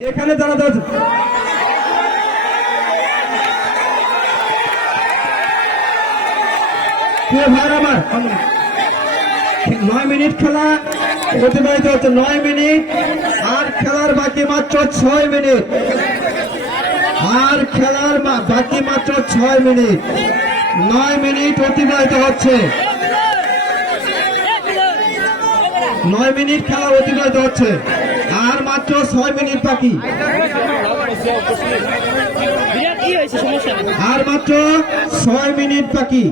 এখানে যারা ভাই আমার 9 মিনিট খেলা অতিবাহিত হচ্ছে 9 মিনিট আর খেলার বাকি মাত্র 6 মিনিট আর খেলার বাকি মাত্র 6 মিনিট 9 মিনিট অতিবাহিত হচ্ছে 9 মিনিট খেলা অতিবাহিত হচ্ছে আর মাত্র 6 মিনিট বাকি আর মাত্র 6 মিনিট বাকি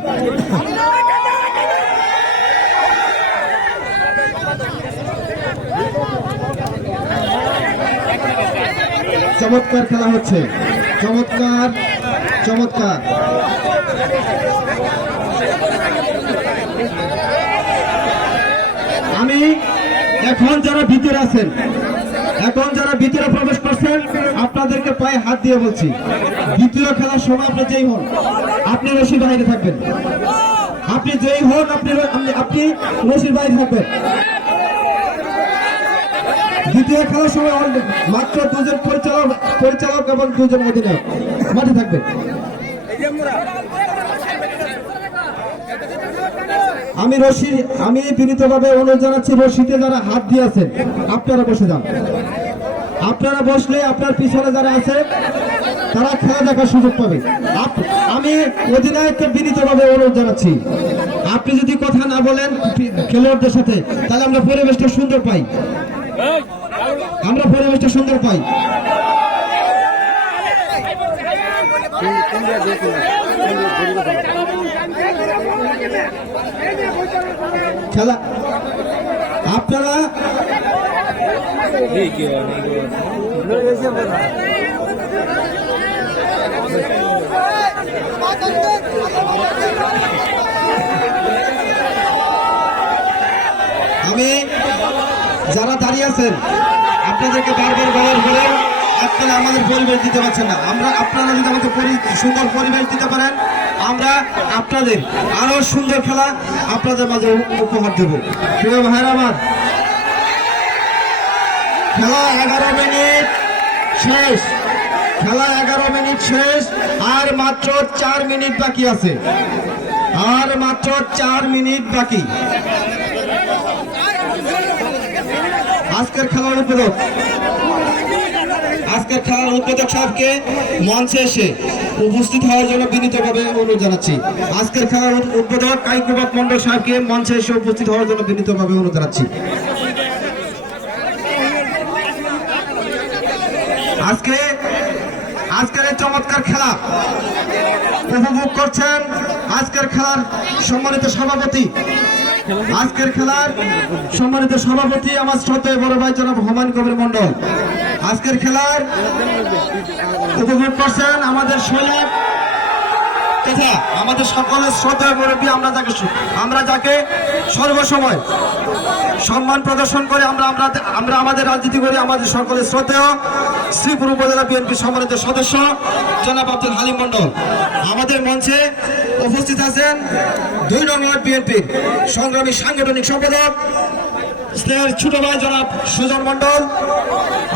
চমৎকার খেলা হচ্ছে চমৎকার চমৎকার আমি এখন যারা ভিতরে আছেন এখন যারা ভিতরে প্রবেশ করছেন আপনাদেরকে পায়ে হাত দিয়ে বলছি দ্বিতীয় খেলার সময় আপনি যেই হন আপনি রশির বাইরে থাকবেন আপনি যেই হন আপনি রশির বাইরে থাকবেন দ্বিতীয় খেলার সময় মাত্র দুজন পরিচালক এবং দুজন অধিনায়ক মাঠে থাকবেন আমি বিনীতভাবে অনুরোধ জানাচ্ছি রশিতে যারা হাত দিয়েছেন আপনারা বসে যান আপনারা বসলে আপনার পিছনে যারা আছে তারা খেলা দেখার সুযোগ পাবে আমি অধিনায়ককে বিনীতভাবে অনুরোধ জানাচ্ছি আপনি যদি কথা না বলেন খেলোয়াড়দের সাথে তাহলে আমরা পরিবেশটা সুন্দর পাই খেলা আপনারা আমি যারা দাঁড়িয়ে আছেন আপনাদেরকে বারবার বলার পরে আপনারা আমাদের পরিবেশ দিতে পারছেন না আপনারা যদি আমাদের সুন্দর পরিবেশ দিতে পারেন আমরা আপনাদের আরো সুন্দর খেলা আপনাদের মাঝে উপহার দেব প্রিয় ভাইরা আমার খেলা 11 মিনিট শেষ খেলা 11 মিনিট শেষ আর মাত্র 4 মিনিট বাকি আছে আর মাত্র 4 মিনিট বাকি আজকের খেলার উদ্বোধক সাহেবকে মঞ্চে এসে উপস্থিত হওয়ার জন্য বিনীতভাবে অনুরোধ জানাচ্ছি আজকের খেলার উদ্বোধক কাইকুবাদ মন্ডল সাহেবকে মঞ্চে এসে উপস্থিত হওয়ার জন্য বিনীতভাবে অনুরোধ জানাচ্ছি আজকের এই চমৎকার খেলা উপভোগ করছেন আজকের খেলার সম্মানিত সভাপতি আমার শ্রদ্ধেয় বড় ভাই জনাব হুমায়ুন কবির মন্ডল আজকের খেলার উপভোগ করছেন আমাদের সৈনিক তথা আমাদের সকলের শ্রদ্ধেয় মুরব্বী আমরা যাকে সর্বসময় সম্মান প্রদর্শন করে আমরা আমাদের রাজনীতি করি আমাদের সকলের শ্রদ্ধেয় শ্রীপুর উপজেলা বিএনপি সম্মানিত সদস্য জনাব আব্দুল হালিম মন্ডল আমাদের মঞ্চে উপস্থিত আছেন 2 নং ওয়ার্ড বিএনপির সংগ্রামী সাংগঠনিক সম্পাদক স্নেহের ছোট ভাই জনাব সুজন মন্ডল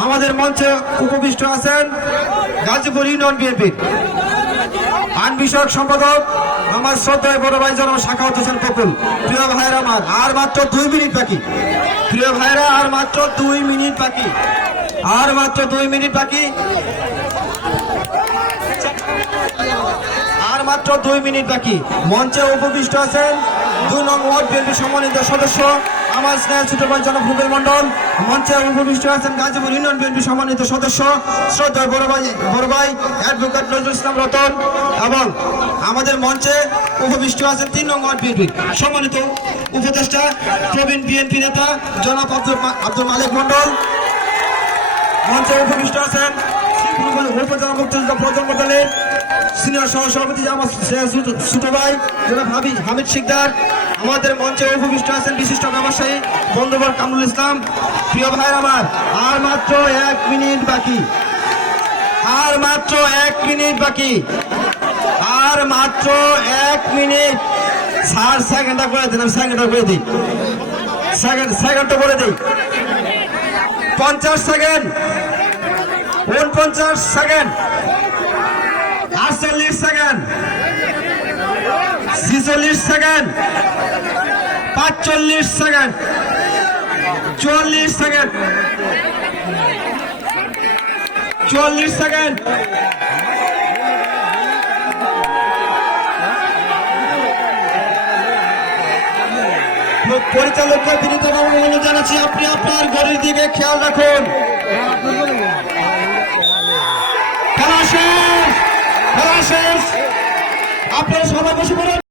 আমাদের মঞ্চে উপবিষ্ট আছেন গাজীপুর ইউনিয়ন বিএনপির আইন বিষয়ক সম্পাদক আমার শ্রদ্ধেয় বড় ভাই জনাব শাখাওয়াত হোসেন পপুল প্রিয় ভাইরা আমার আর মাত্র 2 মিনিট বাকি প্রিয় ভাইরা আর মাত্র 2 মিনিট বাকি মঞ্চে উপবিষ্ট আছেন 2 নং ওয়ার্ড বিএনপি সম্মানিত সদস্য আমার স্নেহের ছোট ভাই জনাব রুবেল মন্ডল মঞ্চে উপবিষ্ট আছেন গাজীপুর ইউনিয়ন বিএনপি সম্মানিত সদস্য শ্রদ্ধেয় বড় ভাই অ্যাডভোকেট নজরুল ইসলাম রতন এবং আমাদের মঞ্চে উপবিষ্ট আছেন 3 নং ওয়ার্ড বিএনপি সম্মানিত উপদেষ্টা প্রবীণ বিএনপি নেতা জনাব আব্দুল মালিক মন্ডল মঞ্চে উপবিষ্ট আছেন উপজেলা মুক্তিযোদ্ধা প্রজন্ম দলের সিনিয়র সহসভাপতি আমার ছোট ভাই জনাব হামিদ শিকদার আমাদের মঞ্চে উপবিষ্ট আছেন বিশিষ্ট ব্যবসায়ী বন্ধুবর কামরুল ইসলাম প্রিয় ভাইরা আমার আর মাত্র 1 মিনিট বাকি আর মাত্র 1 মিনিট স্যার সেকেন্ডটা করে দিন আমি সেকেন্ডটা করে দিই সেকেন্ডটা করে দিই 50 second 49 second, 48 second, 46 second, 45 second, 44 second, 44 second. পরিচালককে বিনীতভাবে অনুরোধ জানাচ্ছি, আপনি আপনার ঘড়ির দিকে খেয়াল রাখুন। খেলা শেষ, খেলা শেষ। আপনারা সবাই বসে পড়ুন।